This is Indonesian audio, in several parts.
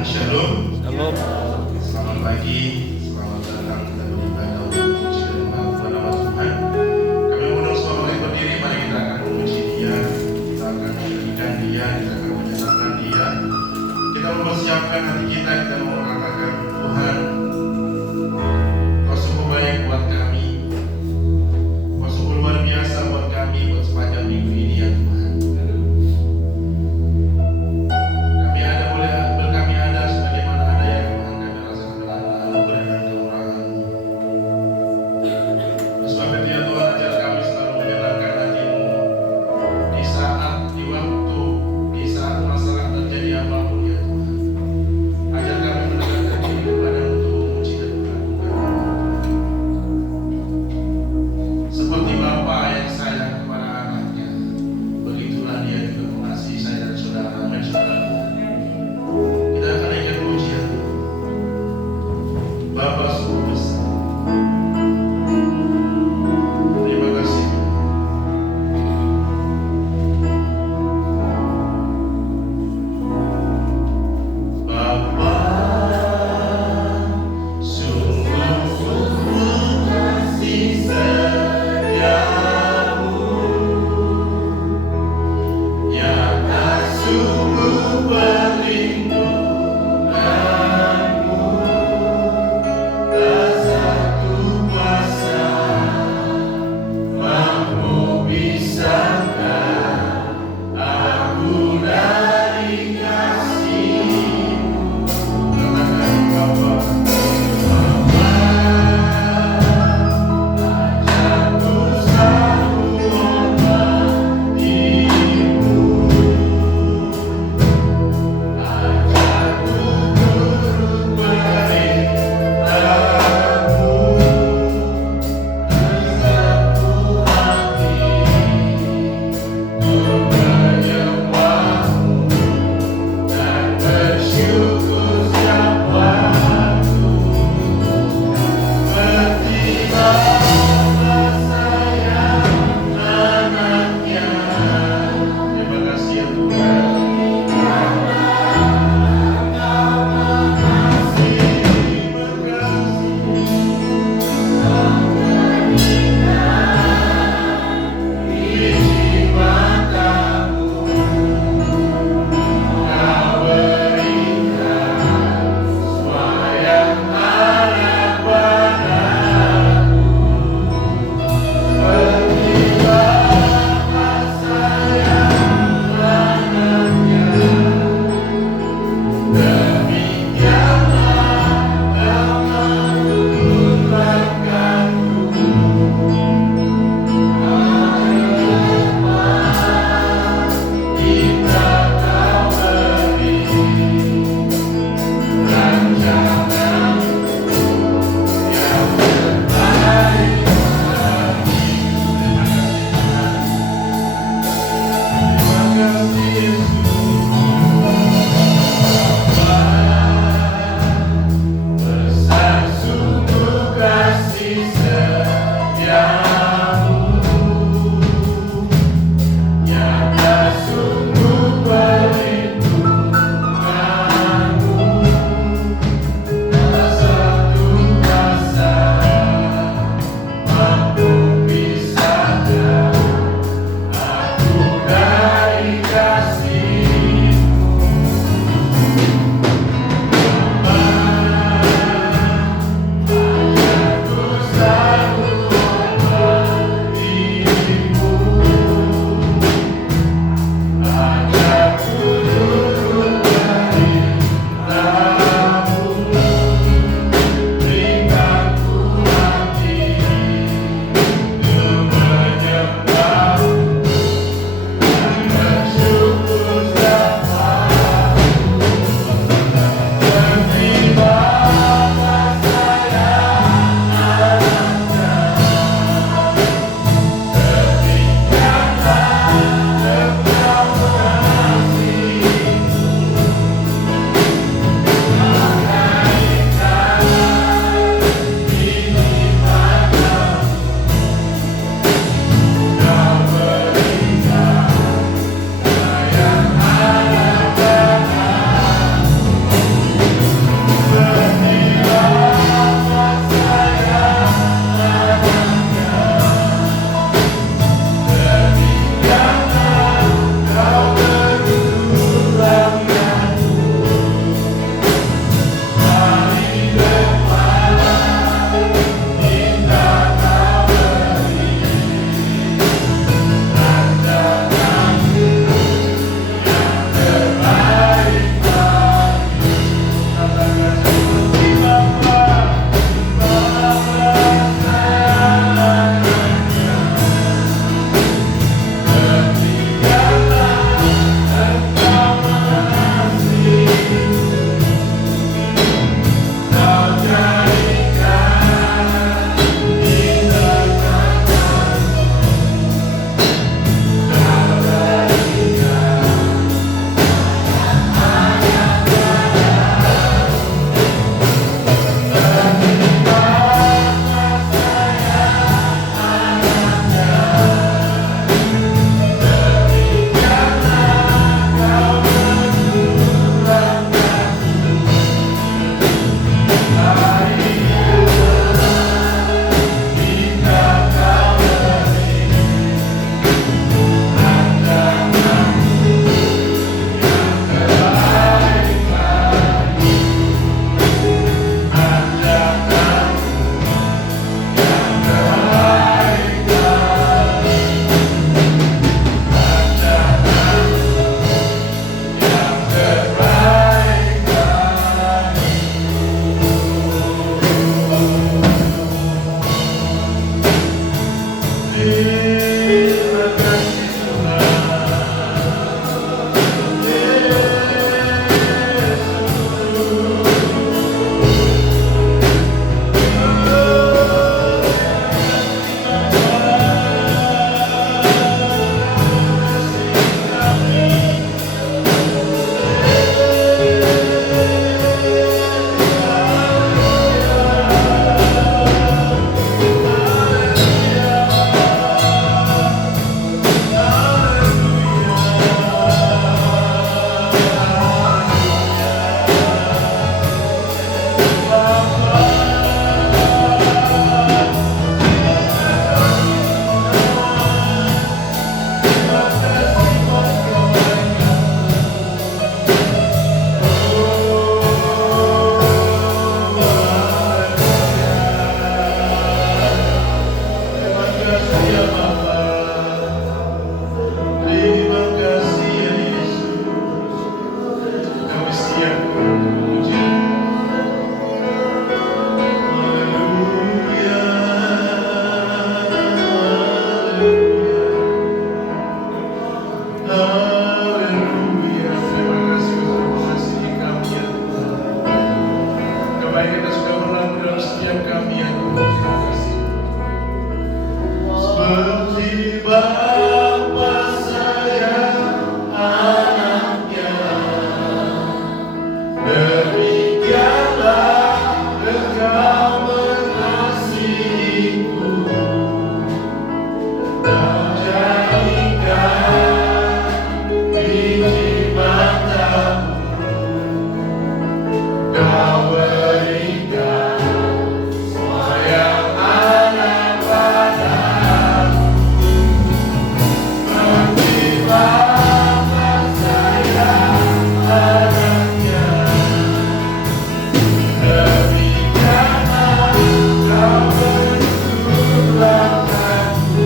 Shalom. Shalom. Selamat pagi, selamat datang kita beribadah untuk memuji dan mengakukan nama Tuhan. Kami mengundang semua orang yang berdiri, mari kita akan memuji Dia, kita akan menyanyikan Dia, kita akan menyenangkan Dia. Kita mempersiapkan hati kita mau mengatakan Tuhan, Kau sungguh baik buat kami, Kau sungguh luar biasa buat kami, buat sepanjang minggu ini ya Tuhan. Ajar kami Haleluya. Terima kasih Tuhan mengasihi kami ya Tuhan. Kebaikan yang sudah berlaku dalam setiap kami ya Tuhan. Terima kasih. Seperti Bapa sayang anaknya, demikianlah Engkau mengasihiku. Kau jadikan biji matamu, Kau berikan semua yang ada padamu. Seperti Bapa sayang anaknya, demikianlah Kau bersurat aku.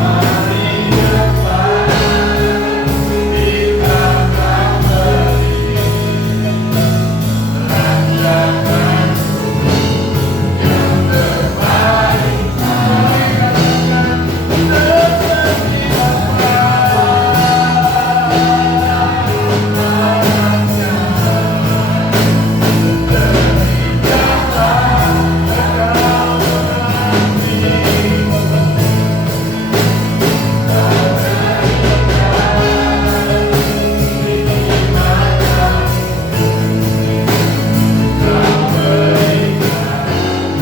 Hari depan kita Kau beri rancangan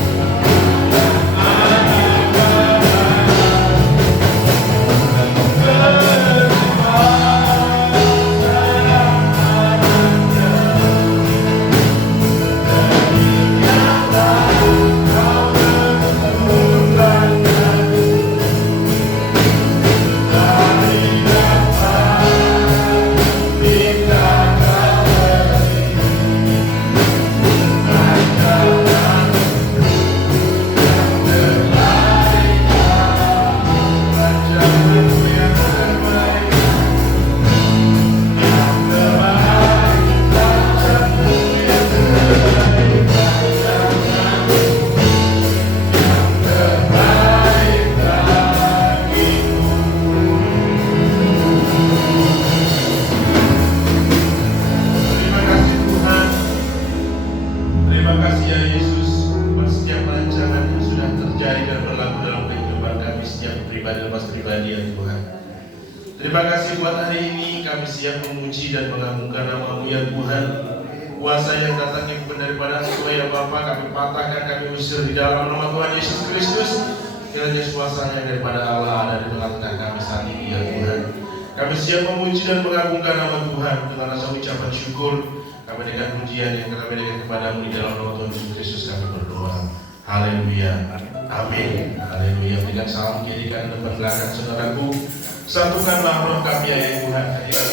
yang terbaik. Seperti Bapa anaknya, demikianlah Engkau mengasihiku. Terima kasih Tuhan. Terima kasih ya Yesus buat setiap rancangan yang sudah terjadi dan berlaku dalam kehidupan kami setiap pribadi lepas pribadi ya Tuhan. Terima kasih buat hari ini kami siap memuji dan mengagungkan nama-Mu ya Tuhan. Kuasa yang datangnya bukan daripada Engkau ya Bapa, kami patahkan, kami usir di dalam nama Tuhan Yesus Kristus. Kiranya kuasanya daripada Allah ada di tengah-tengah kami saat ini ya Tuhan. Kami siap memuji dan mengagungkan nama Tuhan dengan rasa ucapan syukur. Kami dengan pujian yang kami berikan kepadamu di dalam nama Tuhan Yesus Kristus kami berdoa. Haleluya. Amin. Haleluya. Berikan salam kiri kanan depan belakang saudaraku. Satukanlah roh kami ya Tuhan. Roh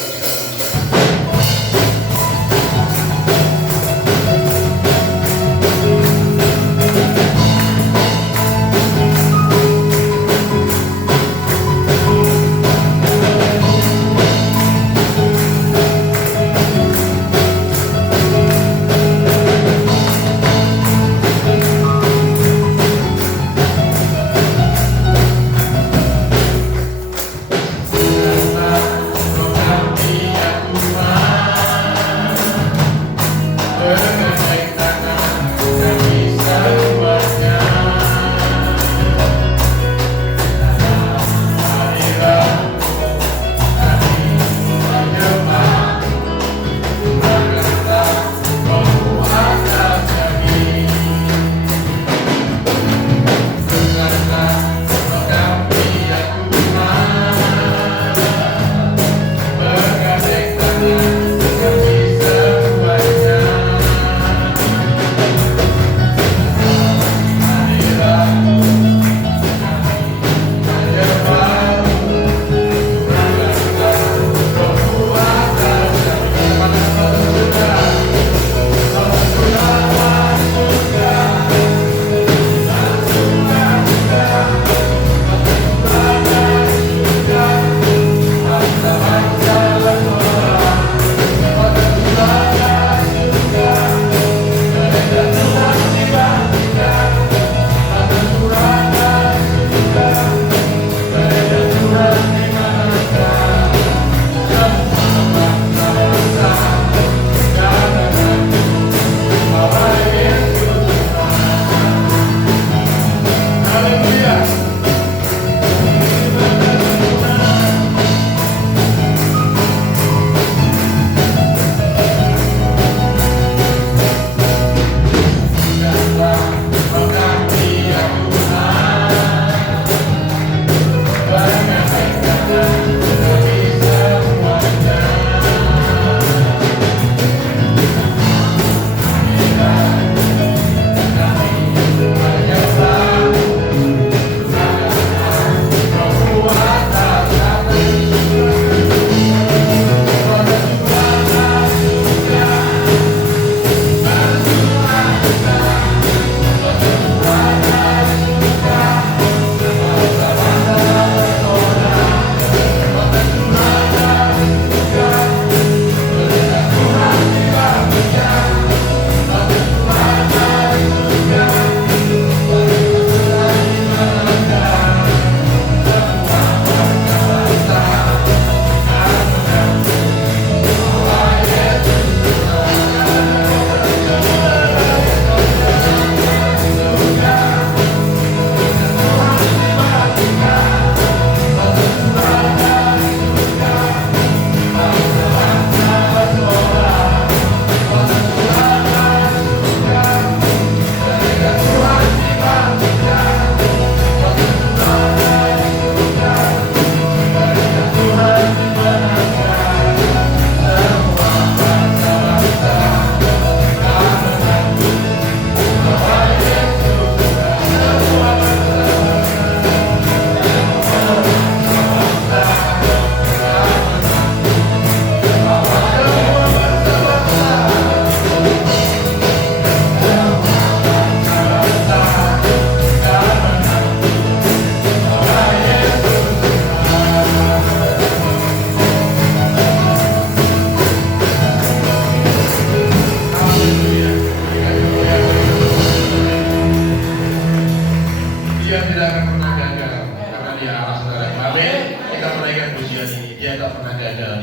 pujian ini. Dia tak pernah gagal.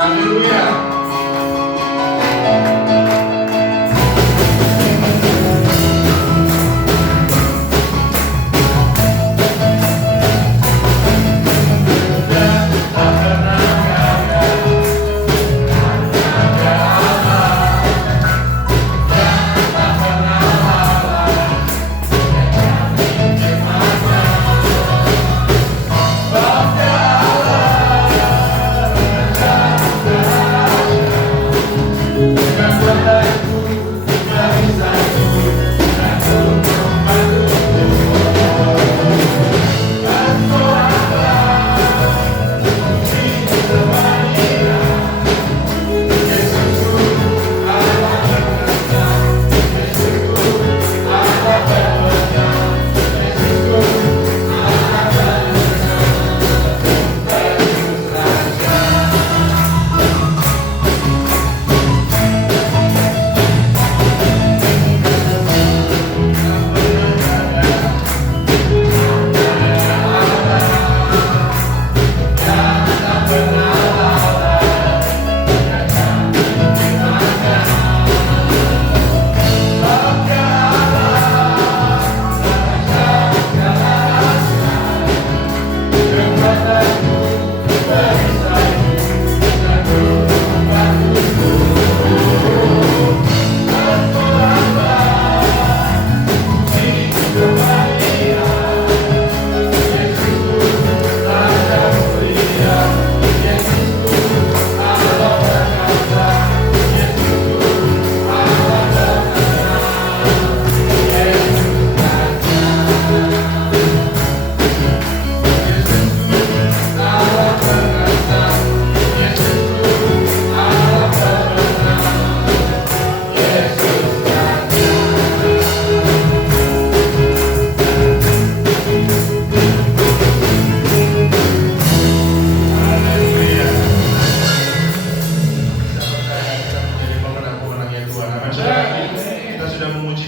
Haleluya.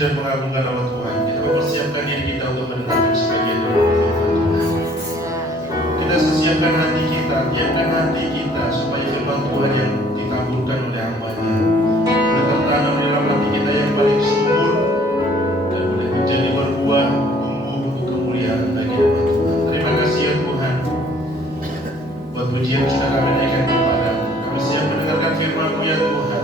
Dan mengagungkan nama Tuhan, kita mempersiapkan diri kita untuk mendengarkan sebagian dari firman Tuhan. Kita siapkan hati kita, siapkan hati kita supaya firman Tuhan yang ditaburkan oleh hamba-Nya boleh tertanam di dalam hati kita yang paling subur dan boleh menjadi berbuah tumbuh untuk kemuliaan bagi nama Tuhan. Terima kasih ya Tuhan buat pujian sudah kami naikkan kepada-Mu. Kami siap mendengarkan firman-Mu ya Tuhan.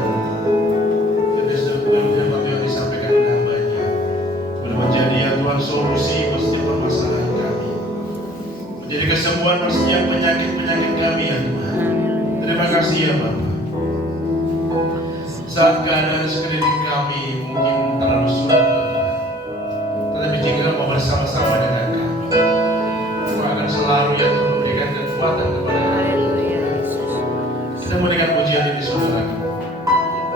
Menjadi ya Tuhan solusi per setiap permasalahan kami, menjadi kesembuhan per setiap penyakit-penyakit kami ya Tuhan. Terima kasih ya Bapak. Saat keadaan sekeliling kami mungkin terlalu sulit ya Tuhan, tetapi jika mau bersama-sama dengan kami, Tuhan akan selalu ya Tuhan memberikan kekuatan kepada kami. Kita memberikan pujian ini saudara,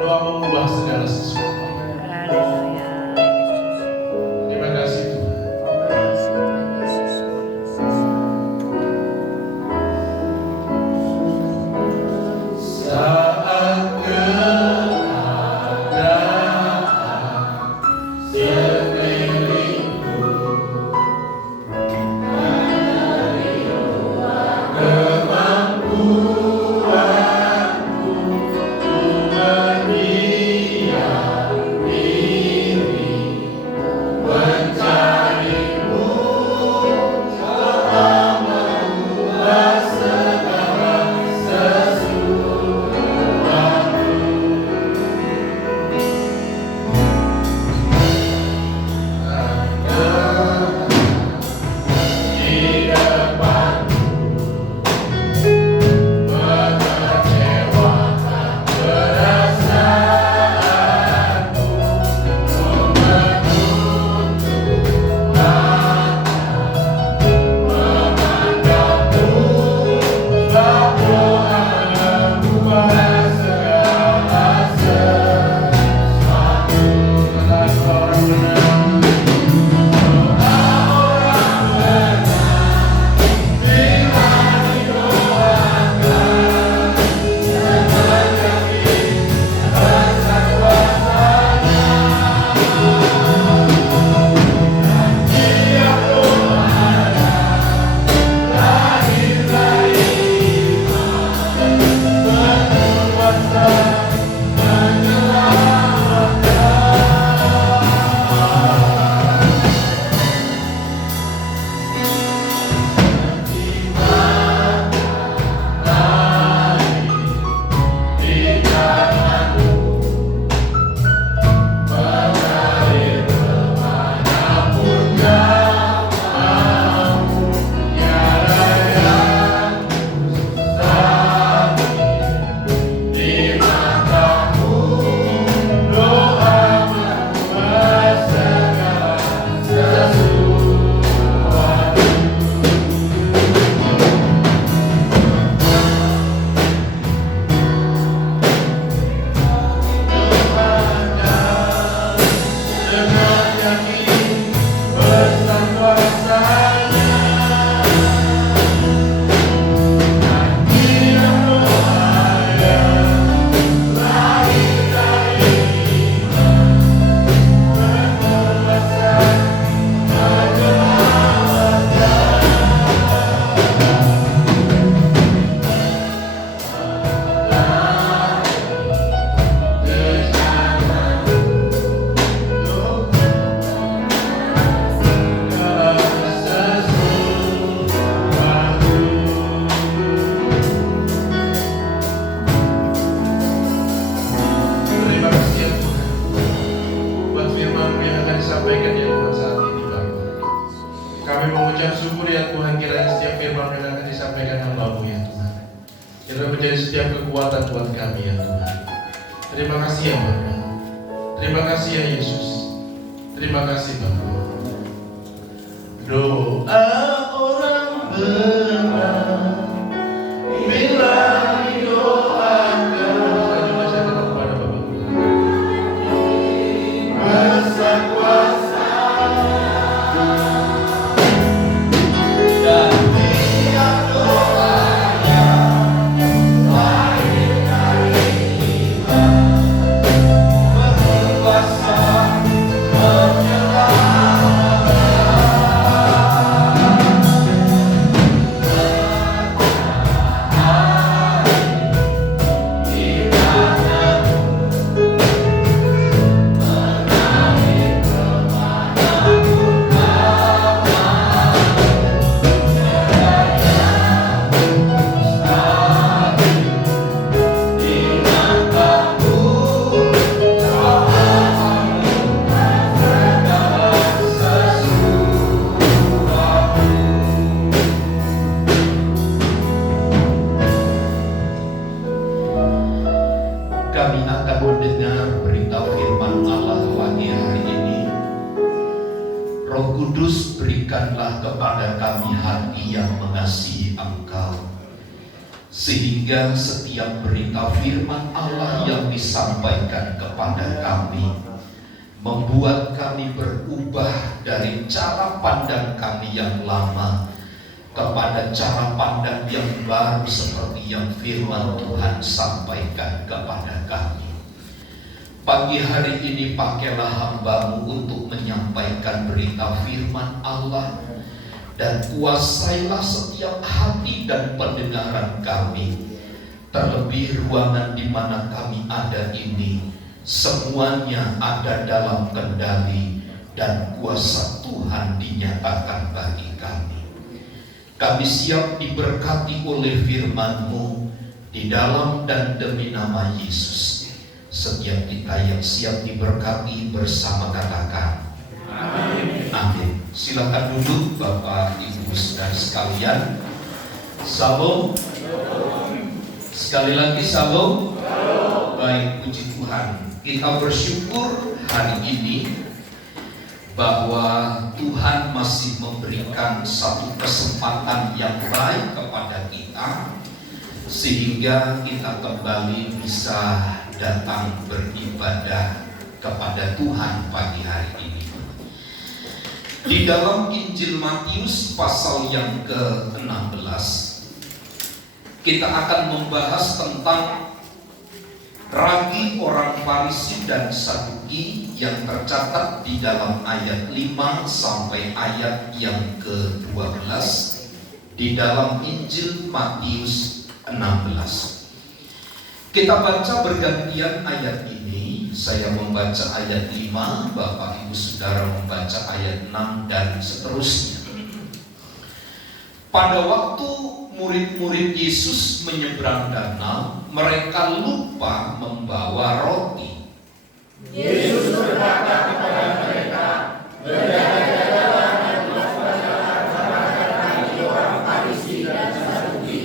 doa mengubah segala sesuatu. Kemampuanku hamba-Mu ya Tuhan. Kiranya menjadi setiap kekuatan buat kami ya Tuhan. Terima kasih ya Bapa. Terima kasih ya Yesus. Terima kasih Bapa. Doa orang benar bila didoakan. Juga saya tetap kepada Bapak besar kuasa dan tiap doanya lahir dari iman berkuasa menyelamatkan. Kami akan mendengar berita firman Allah pagi hari ini. Roh Kudus, berikanlah kepada kami hati yang mengasihi Engkau, sehingga setiap berita firman Allah yang disampaikan kepada kami membuat kami berubah dari cara pandang kami yang lama kepada cara pandang yang baru seperti yang firman Tuhan sampaikan kepada kami. Pagi hari ini pakailah hamba-Mu untuk menyampaikan berita firman Allah, dan kuasailah setiap hati dan pendengaran kami. Terlebih ruangan di mana kami ada ini, semuanya ada dalam kendali dan kuasa Tuhan dinyatakan bagi kami. Kami siap diberkati oleh firman-Mu di dalam dan demi nama Yesus. Setiap kita yang siap diberkati bersama katakan amin. Amin. Silakan duduk Bapak Ibu Saudara sekalian. Salam. Sekali lagi salam. Baik, puji Tuhan. Kita bersyukur hari ini bahwa Tuhan masih memberikan satu kesempatan yang baik kepada kita, sehingga kita kembali bisa datang beribadah kepada Tuhan pagi hari ini. Di dalam Injil Matius pasal yang ke-16, kita akan membahas tentang ragi orang Farisi dan Saduki yang tercatat di dalam ayat 5 sampai ayat yang ke-12 di dalam Injil Matius 16. Kita baca bergantian ayat ini. Saya membaca ayat 5, Bapak Ibu Saudara membaca ayat 6 dan seterusnya. Pada waktu murid-murid Yesus menyeberang danau, mereka lupa membawa roti. Yesus berkata kepada mereka, "Berjaga-jagalah dan waspadalah terhadap orang Farisi dan Saduki."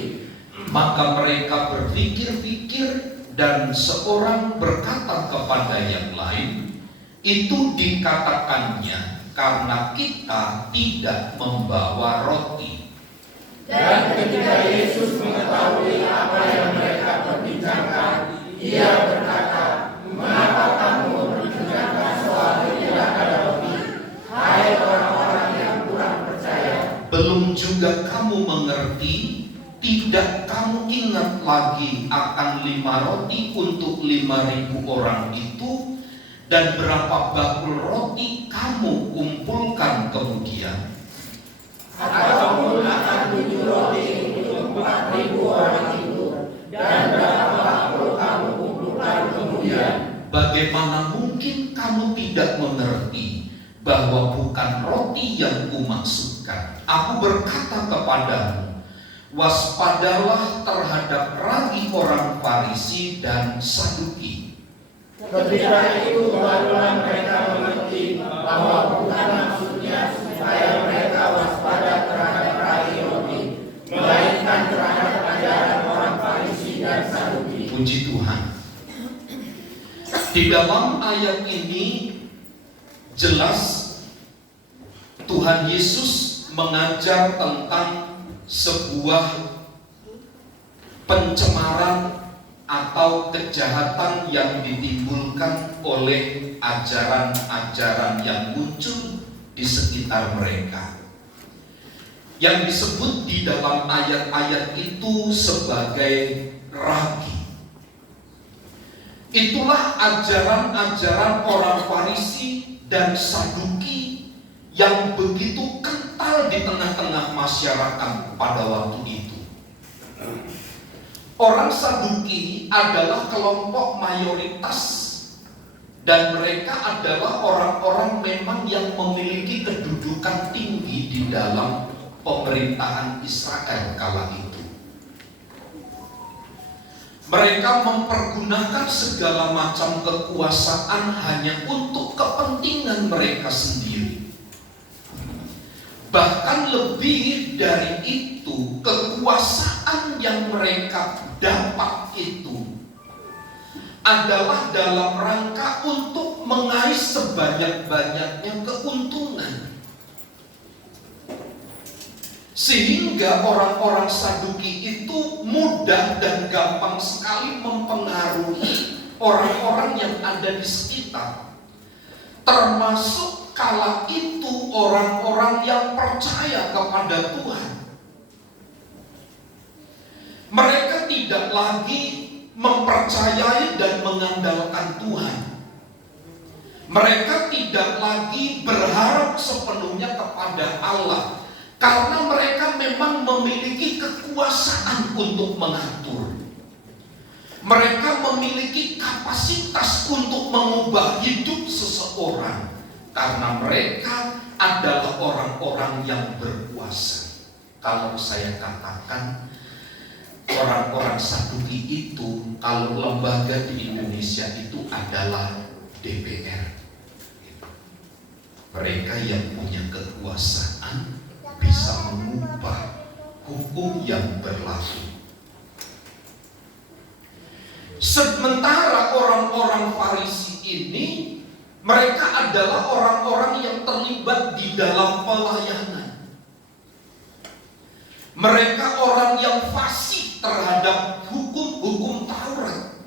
Maka mereka berpikir-pikir, dan seorang berkata kepada yang lain, "Itu dikatakannya karena kita tidak membawa roti." Dan ketika Yesus mengetahui apa yang mereka perbincangkan, Ia berkata, "Mengapa kamu memperbincangkan soal tidak ada roti? Hai orang-orang yang kurang percaya. Belum juga kamu mengerti? Tidak kamu ingat lagi akan 5 roti untuk 5.000 orang itu, dan berapa bakul roti kamu kumpulkan kemudian? Ataupun akan 7 roti untuk 4.000 orang itu, dan berapa bakul kamu kumpulkan kemudian?" Bagaimana mungkin kamu tidak mengerti bahwa bukan roti yang kumaksudkan? Aku berkata kepadamu, waspadalah terhadap ragi orang Farisi dan Saduki. Ketika itu barulah mereka mengerti bahwa bukan maksudnya supaya mereka waspada terhadap ragi roti, melainkan terhadap Puji Tuhan. Di dalam ayat ini jelas Tuhan Yesus mengajar tentang sebuah pencemaran atau kejahatan yang ditimbulkan oleh ajaran-ajaran yang muncul di sekitar mereka, yang disebut di dalam ayat-ayat itu sebagai ragi. Itulah ajaran-ajaran orang Farisi dan Saduki yang begitu kental di tengah-tengah masyarakat pada waktu itu. Orang Saduki adalah kelompok mayoritas, dan mereka adalah orang-orang memang yang memiliki kedudukan tinggi di dalam pemerintahan Israel kala itu. Mereka mempergunakan segala macam kekuasaan hanya untuk kepentingan mereka sendiri. Bahkan lebih dari itu, kekuasaan yang mereka dapat itu adalah dalam rangka untuk mengais sebanyak-banyaknya keuntungan. Sehingga orang-orang Saduki itu mudah dan gampang sekali mempengaruhi orang-orang yang ada di sekitar. Termasuk kala itu orang-orang yang percaya kepada Tuhan. Mereka tidak lagi mempercayai dan mengandalkan Tuhan. Mereka tidak lagi berharap sepenuhnya kepada Allah, karena mereka memang memiliki kekuasaan untuk mengatur. Mereka memiliki kapasitas untuk mengubah hidup seseorang, karena mereka adalah orang-orang yang berkuasa. Kalau saya katakan orang-orang Saduki itu, kalau lembaga di Indonesia itu adalah DPR. Mereka yang punya kekuasaan bisa mengubah hukum yang berlaku. Sementara orang-orang Farisi ini, mereka adalah orang-orang yang terlibat di dalam pelayanan. Mereka orang yang fasih terhadap hukum-hukum Taurat.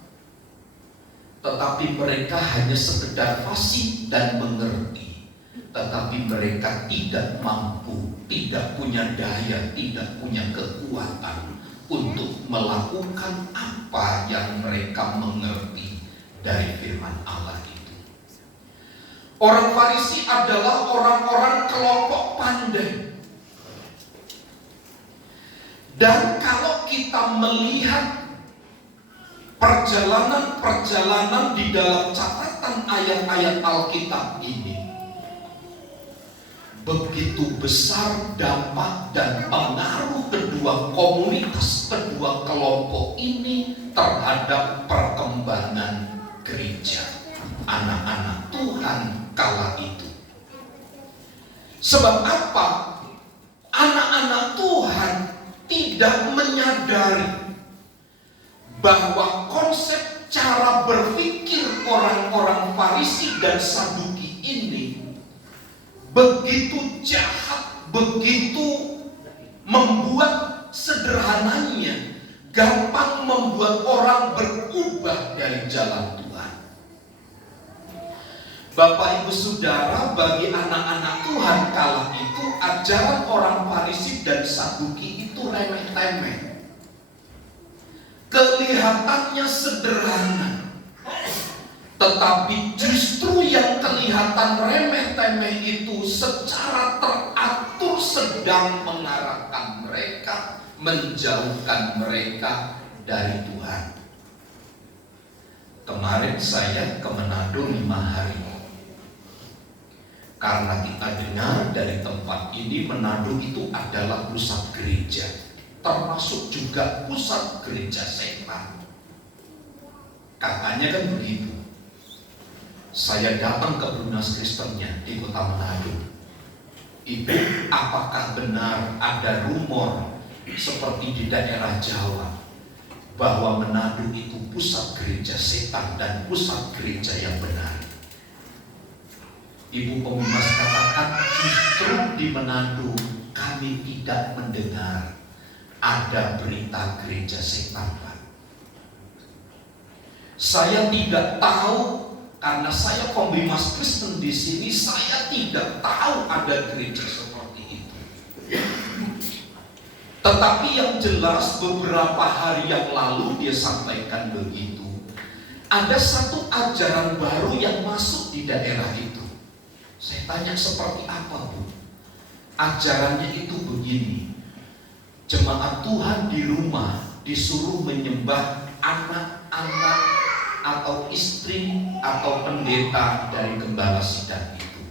Tetapi mereka hanya sekedar fasih dan mengerti. Tetapi mereka tidak mampu, tidak punya daya, tidak punya kekuatan untuk melakukan apa yang mereka mengerti dari firman Allah itu. Orang Farisi adalah orang-orang kelompok pandai. Dan kalau kita melihat perjalanan-perjalanan di dalam catatan ayat-ayat Alkitab ini, begitu besar dampak dan pengaruh kedua komunitas, kedua kelompok ini terhadap perkembangan gereja, anak-anak Tuhan kala itu. Sebab apa? Anak-anak Tuhan tidak menyadari bahwa konsep cara berpikir orang-orang Farisi dan Saduki ini begitu jahat, begitu membuat sederhananya gampang membuat orang berubah dari jalan Tuhan. Bapak Ibu Saudara, bagi anak-anak Tuhan kala itu, ajaran orang Farisi dan Saduki itu remeh-temeh. Kelihatannya sederhana, tetapi justru yang kelihatan remeh-temeh itu secara teratur sedang mengarahkan mereka, menjauhkan mereka dari Tuhan. Kemarin saya ke Manado 5 hari. Karena kita dengar dari tempat ini Manado itu adalah pusat gereja, termasuk juga pusat gereja setan. Katanya kan begitu. Saya datang ke Brunas Kristennya di kota Manado. Ibu, apakah benar ada rumor seperti di daerah Jawa bahwa Manado itu pusat gereja setan dan pusat gereja yang benar. Ibu Pemimas katakan justru di Manado kami tidak mendengar ada berita gereja setan, Pak. Saya tidak tahu, karena saya Pemimas Kristen di sini, saya tidak tahu ada gereja seperti itu. Tetapi yang jelas beberapa hari yang lalu dia sampaikan begitu. Ada satu ajaran baru yang masuk di daerah itu. Saya tanya seperti apa, Bu? Ajarannya itu begini. Jemaat Tuhan di rumah disuruh menyembah anak-anak atau istri atau pendeta dari gembala sidang itu.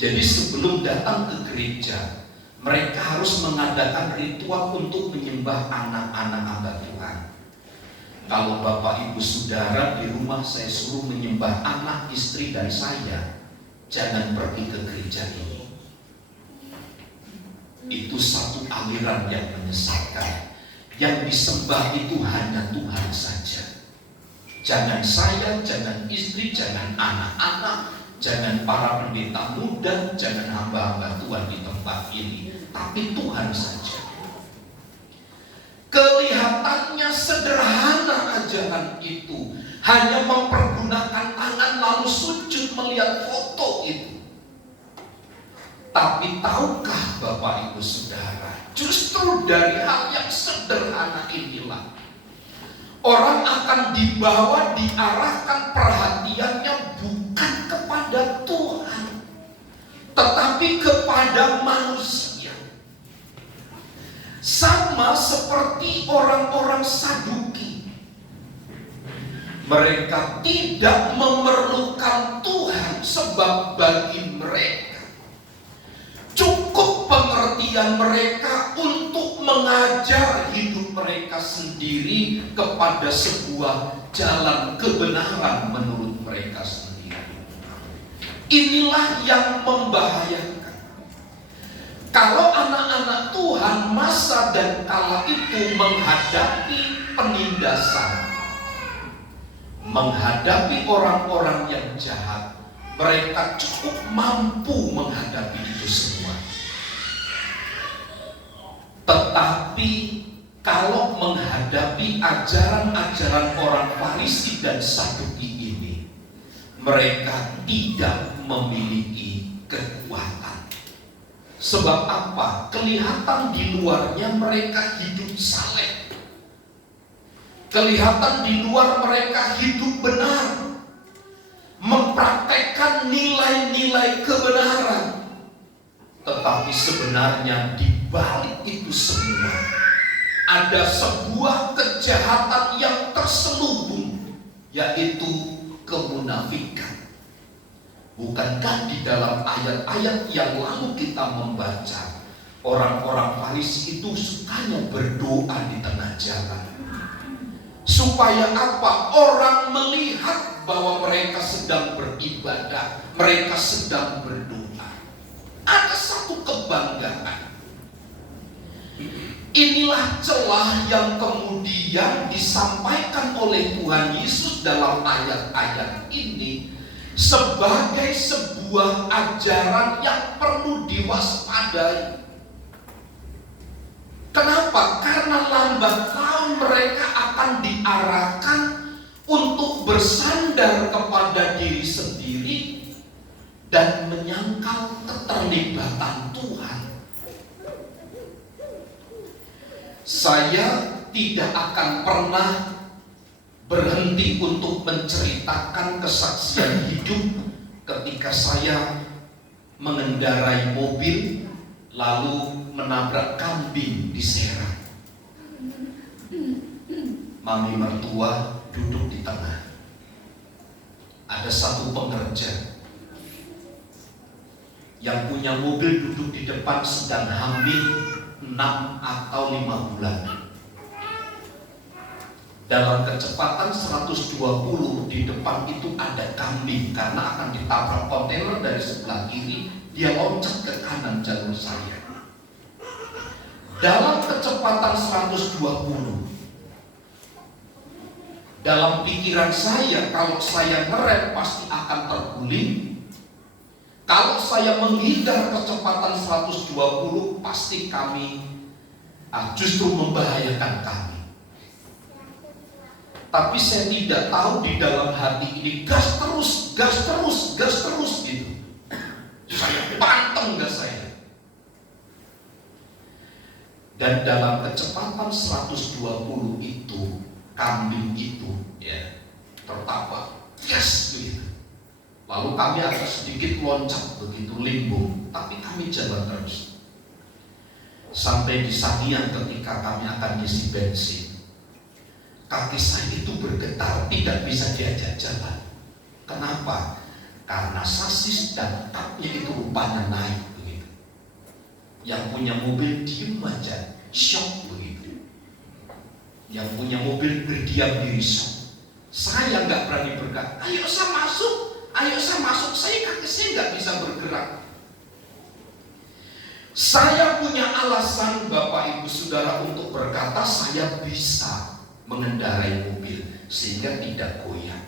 Jadi sebelum datang ke gereja, mereka harus mengadakan ritual untuk menyembah anak-anak hamba Tuhan. Kalau Bapak Ibu Saudara di rumah saya suruh menyembah anak, istri dan saya, jangan pergi ke gereja ini. Itu satu aliran yang menyesatkan. Yang disembah itu hanya Tuhan saja. Jangan saya, jangan istri, jangan anak-anak, jangan para pendeta muda, jangan hamba-hamba Tuhan di tempat ini, tapi Tuhan saja. Kelihatannya sederhana ajaran itu, hanya mempergunakan tangan lalu sujud melihat foto itu. Tapi tahukah Bapak Ibu Saudara, justru dari hal yang sederhana inilah orang akan dibawa, diarahkan perhatiannya bukan kepada Tuhan, tetapi kepada manusia. Sama seperti orang-orang Saduki. Mereka tidak memerlukan Tuhan, sebab bagi mereka cukup pengertian mereka untuk mengajar hidup mereka sendiri kepada sebuah jalan kebenaran menurut mereka sendiri. Inilah yang membahayakan. Kalau anak-anak Tuhan masa dan kala itu menghadapi penindasan, menghadapi orang-orang yang jahat, mereka cukup mampu menghadapi itu semua. Tetapi kalau menghadapi ajaran-ajaran orang Farisi dan Saduki ini, mereka tidak memiliki kekuatan. Sebab apa? Kelihatan di luarnya mereka hidup saleh. Kelihatan di luar mereka hidup benar, mempraktekkan nilai-nilai kebenaran. Tetapi sebenarnya di balik itu semua ada sebuah kejahatan yang terselubung, yaitu kemunafikan. Bukankah di dalam ayat-ayat yang lalu kita membaca, orang-orang Farisi itu sukanya berdoa di tengah jalan. Supaya apa? Orang melihat bahwa mereka sedang beribadah, mereka sedang berdoa. Ada satu kebanggaan. Inilah celah yang kemudian disampaikan oleh Tuhan Yesus dalam ayat-ayat ini sebagai sebuah ajaran yang perlu diwaspadai. Kenapa? Karena lambat laun mereka akan diarahkan untuk bersandar kepada diri sendiri dan menyangkal keterlibatan Tuhan. Saya tidak akan pernah berhenti untuk menceritakan kesaksian hidup ketika saya mengendarai mobil lalu menabrak kambing di Serang. Mami mertua duduk di tengah. Ada satu pengerja yang punya mobil duduk di depan sedang hamil 6 atau 5 bulan. Dalam kecepatan 120 di depan itu ada kambing, karena akan ditabrak kontainer dari sebelah kiri, dia loncat ke kanan jalur saya. Dalam kecepatan 120 Dalam pikiran saya, kalau saya ngerem pasti akan terguling. Kalau saya menghindar kecepatan 120, pasti kami justru membahayakan kami. Tapi saya tidak tahu di dalam hati ini gas terus gitu. Saya panteng gas saya. Dan dalam kecepatan 120 itu, kambing itu ya tertabak, yes begitu. Lalu kami agak sedikit loncat begitu limbung, tapi kami jalan terus. Sampai di Sangiang ketika kami akan ngisi bensin, kaki saya itu bergetar, tidak bisa diajak jalan. Kenapa? Karena sasis dan kapnya itu rupanya naik begitu. Yang punya mobil diem aja, shock begitu. Yang punya mobil berdiam diri shock. Saya nggak berani bergerak. Ayo saya masuk. Saya kaki saya nggak bisa bergerak. Saya punya alasan Bapak Ibu Saudara untuk berkata saya bisa mengendarai mobil sehingga tidak goyah.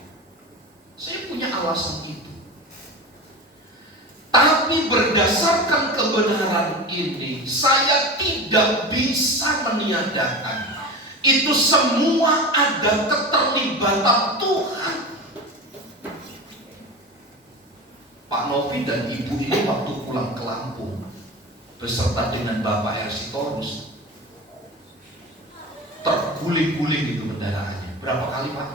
Saya punya alasan itu. Tapi berdasarkan kebenaran ini, saya tidak bisa meniadakan. Itu semua ada keterlibatan Tuhan. Pak Novi dan Ibu ini waktu pulang ke Lampung beserta dengan Bapak Ersitorus terguling-guling itu kendaraannya. Berapa kali Pak?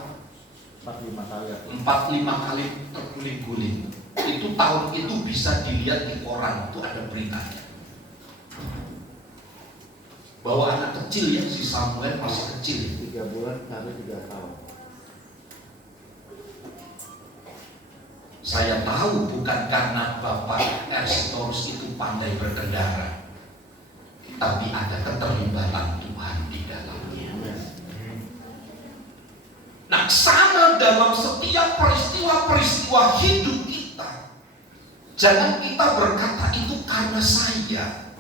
45 kali. 45 kali terguling-guling. Itu tahun itu bisa dilihat di koran, itu ada beritanya. Bahwa anak kecil ya, si Samuel masih kecil, 3 bulan sampai 3 tahun. Saya tahu bukan karena Bapak Ersitorus itu pandai berkendara, tapi ada keterlibatan Tuhan di dalamnya. Nah, sama dalam setiap peristiwa-peristiwa hidup kita. Jangan kita berkata itu karena saya,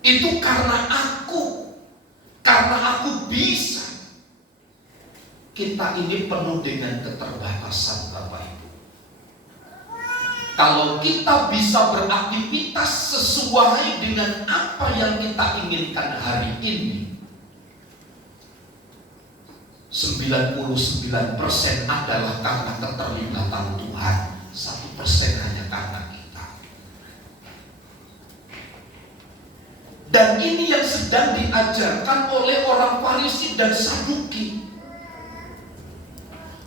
itu karena aku bisa. Kita ini penuh dengan keterbatasan Bapak Ibu. Kalau kita bisa beraktivitas sesuai dengan apa yang kita inginkan hari ini, 99% adalah karena keterlibatan Tuhan, 1% hanya karena kita. Dan ini yang sedang diajarkan oleh orang Farisi dan Saduki.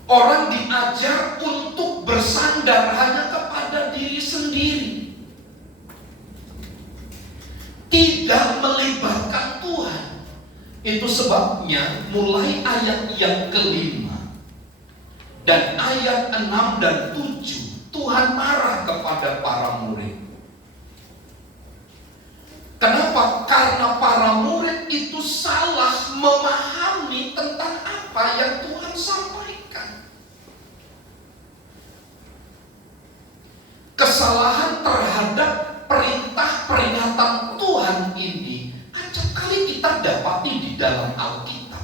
Orang diajar untuk bersandar hanya kepada diri sendiri, tidak melibatkan Tuhan. Itu sebabnya mulai ayat yang kelima dan ayat 6 dan 7 Tuhan marah kepada para murid. Kenapa? Karena para murid itu salah memahami tentang apa yang Tuhan sampaikan. Kesalahan terhadap perintah peringatan Tuhan ini acap kali kita dapati di dalam Alkitab.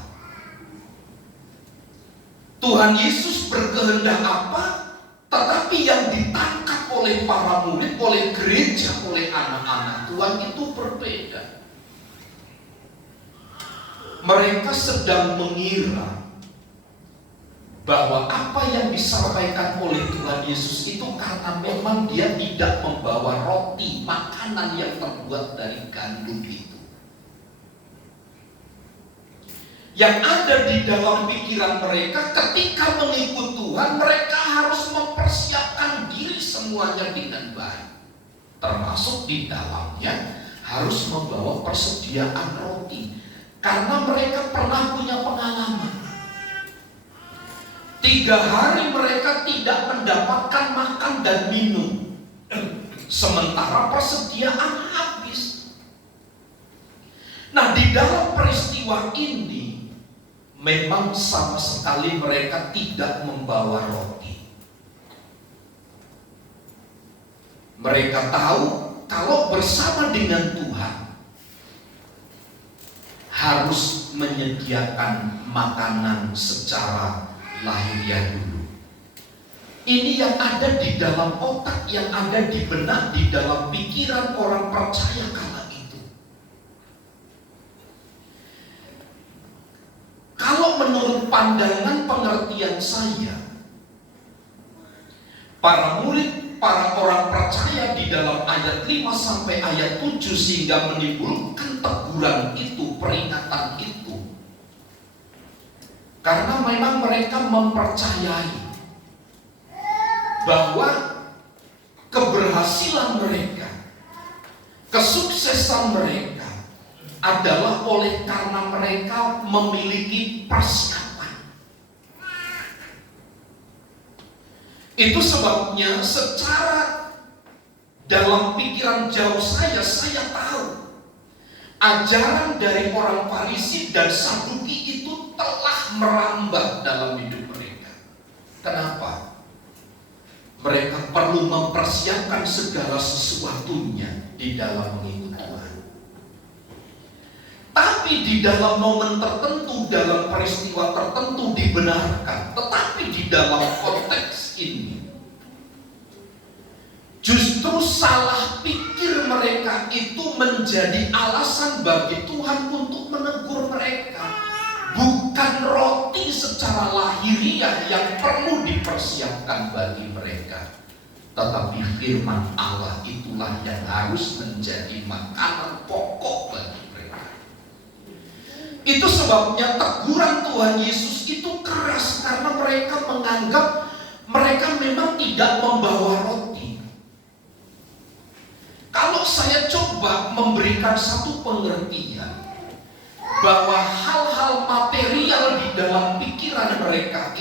Tuhan Yesus berkehendak apa, tetapi yang ditangkap oleh para murid, oleh gereja, oleh anak-anak Tuhan itu berbeda. Mereka sedang mengira bahwa apa yang disampaikan oleh Tuhan Yesus itu karena memang dia tidak membawa roti, makanan yang terbuat dari gandum itu. Yang ada di dalam pikiran mereka ketika mengikut Tuhan, mereka harus mempersiapkan diri semuanya dengan baik. Termasuk di dalamnya harus membawa persediaan roti. Karena mereka pernah punya pengalaman. 3 hari mereka tidak mendapatkan makan dan minum, sementara persediaan habis. Nah, di dalam peristiwa ini memang sama sekali mereka tidak membawa roti. Mereka tahu kalau bersama dengan Tuhan harus menyediakan makanan secara lahiriah dulu. Ini yang ada di dalam otak, yang ada di benak, di dalam pikiran orang percaya kala itu. Kalau menurut pandangan pengertian saya, para murid, para orang percaya di dalam ayat 5 sampai ayat 7 sehingga menimbulkan teguran itu, peringatan itu. Karena memang mereka mempercayai bahwa keberhasilan mereka, kesuksesan mereka adalah oleh karena mereka memiliki persiapan. Itu sebabnya secara dalam pikiran jauh saya tahu ajaran dari orang Farisi dan Saduki itu telah merambah dalam hidup mereka. Kenapa? Mereka perlu mempersiapkan segala sesuatunya di dalam mengikut Tuhan. Tapi di dalam momen tertentu, dalam peristiwa tertentu dibenarkan. Tetapi di dalam konteks ini, justru salah pikir mereka itu menjadi alasan bagi Tuhan untuk menegur mereka. Bukan roti secara lahiriah yang perlu dipersiapkan bagi mereka, tetapi firman Allah itulah yang harus menjadi makanan pokok bagi mereka. Itu sebabnya teguran Tuhan Yesus itu keras, karena mereka menganggap mereka memang tidak membawa roti. Kalau saya coba memberikan satu pengertian bahwa hal-hal material di dalam pikiran mereka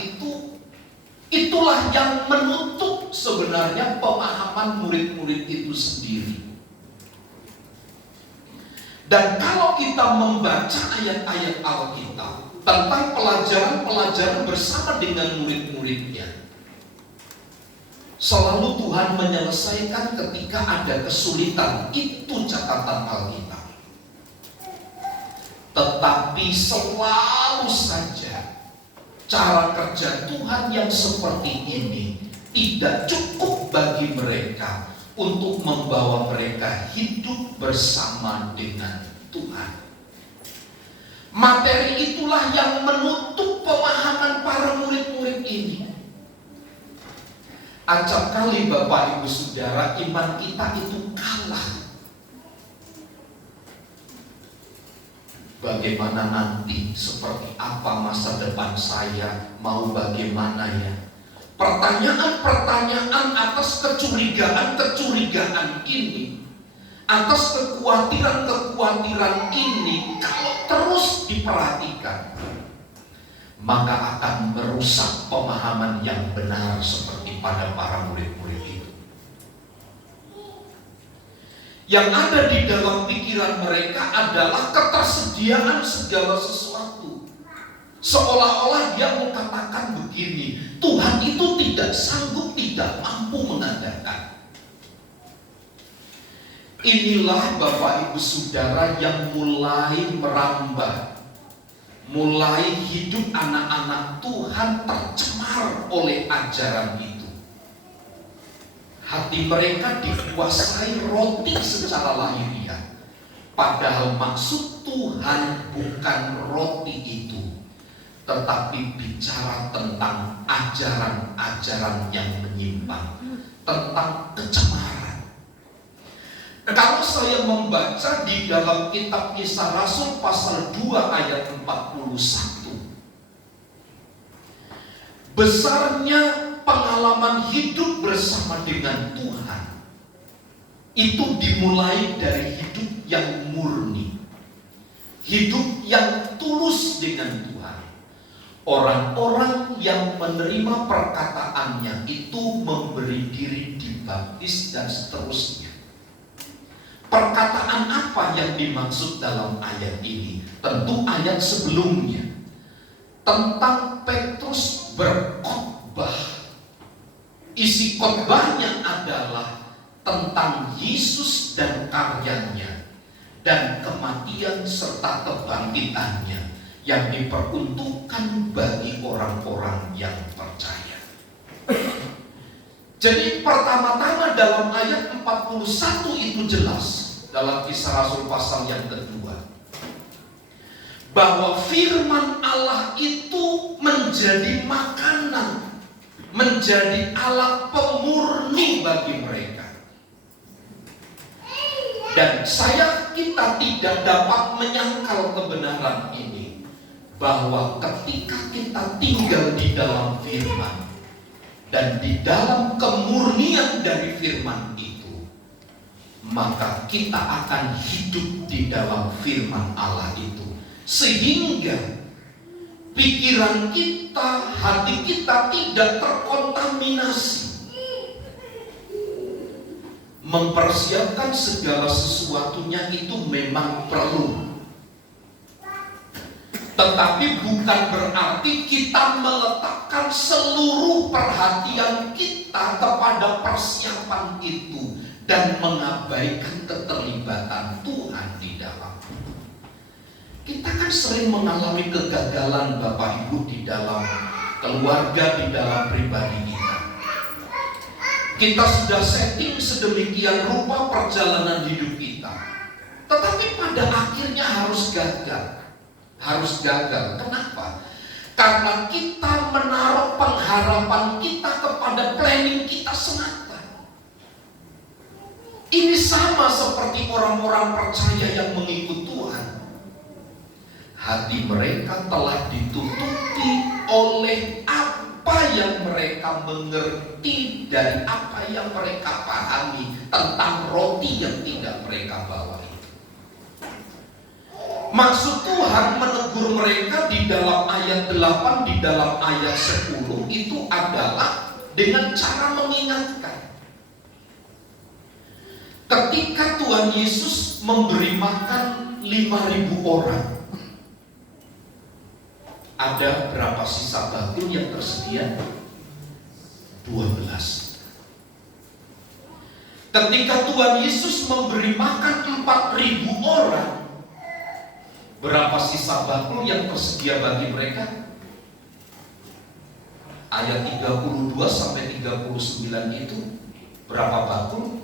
itulah yang menutup sebenarnya pemahaman murid-murid itu sendiri. Dan kalau kita membaca ayat-ayat Alkitab tentang pelajaran-pelajaran bersama dengan murid-muridnya, selalu Tuhan menyelesaikan ketika ada kesulitan. Itu catatan Alkitab. Tetapi selalu saja cara kerja Tuhan yang seperti ini tidak cukup bagi mereka untuk membawa mereka hidup bersama dengan Tuhan. Materi itulah yang menutup pemahaman para murid-murid ini. Acap kali Bapak Ibu Saudara, iman kita itu kalah. Bagaimana nanti, seperti apa masa depan saya, mau bagaimana ya? Pertanyaan-pertanyaan atas kecurigaan ini, atas kekhawatiran ini, kalau terus diperhatikan, maka akan merusak pemahaman yang benar seperti pada para murid-murid itu. Yang ada di dalam pikiran mereka adalah ketersediaan segala sesuatu. Seolah-olah dia mengatakan begini, Tuhan itu tidak sanggup, tidak mampu mengadakan. Inilah Bapak Ibu Saudara yang mulai merambah, mulai hidup anak-anak Tuhan tercemar oleh ajaran itu. Hati mereka dikuasai roti secara lahiriah. Padahal maksud Tuhan bukan roti itu, tetapi bicara tentang ajaran-ajaran yang menyimpang, tentang kecemaran. Kalau saya membaca di dalam kitab Kisah Rasul pasal 2 ayat 41, besarnya pengalaman hidup bersama dengan Tuhan itu dimulai dari hidup yang murni, hidup yang tulus dengan Tuhan. Orang-orang yang menerima perkataannya itu memberi diri dibaptis dan seterusnya. Perkataan apa yang dimaksud dalam ayat ini? Tentu ayat sebelumnya tentang Petrus berkhotbah. Isi khotbahnya adalah tentang Yesus dan karyanya dan kematian serta kebangkitannya yang diperuntukkan bagi orang-orang yang percaya. Jadi pertama-tama dalam ayat 41 itu jelas dalam Kisah Rasul pasal yang kedua, bahwa firman Allah itu menjadi makanan, menjadi alat pemurni bagi mereka. Dan kita tidak dapat menyangkal kebenaran ini, bahwa ketika kita tinggal di dalam firman dan di dalam kemurnian dari firman itu, maka kita akan hidup di dalam firman Allah itu, sehingga pikiran kita, hati kita tidak terkontaminasi. Mempersiapkan segala sesuatunya itu memang perlu, tetapi bukan berarti kita meletakkan seluruh perhatian kita kepada persiapan itu dan mengabaikan keterlibatan Tuhan di dalam. Kita kan sering mengalami kegagalan Bapak Ibu di dalam keluarga, di dalam pribadi kita. Kita sudah setting sedemikian rupa perjalanan hidup kita, tetapi pada akhirnya harus gagal. Kenapa? Karena kita menaruh pengharapan kita kepada planning kita semata. Ini sama seperti orang-orang percaya yang mengikut Tuhan. Hati mereka telah ditutupi oleh apa yang mereka mengerti dari apa yang mereka pahami tentang roti yang tidak mereka bawa itu. Maksud Tuhan menegur mereka di dalam ayat 8, di dalam ayat 10 itu adalah dengan cara mengingatkan. Ketika Tuhan Yesus memberi makan 5.000 orang, ada berapa sisa bakul yang tersedia? 12. Ketika Tuhan Yesus memberi makan 4.000 orang, berapa sisa bakul yang tersedia bagi mereka? Ayat 32 sampai 39 itu berapa bakul?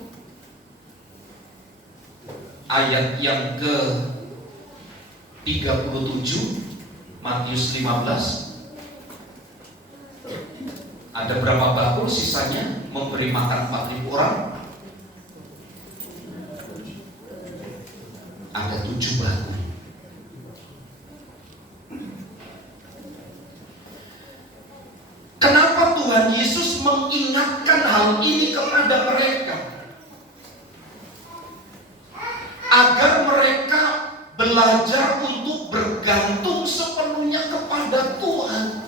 Ayat yang ke 37 Matius 15, ada berapa bakul sisanya memberi makan 4.000 orang? Ada 7 bakul. Kenapa Tuhan Yesus mengingatkan hal ini kepada mereka? Agar mereka belajar untuk bergantung sepenuhnya kepada Tuhan,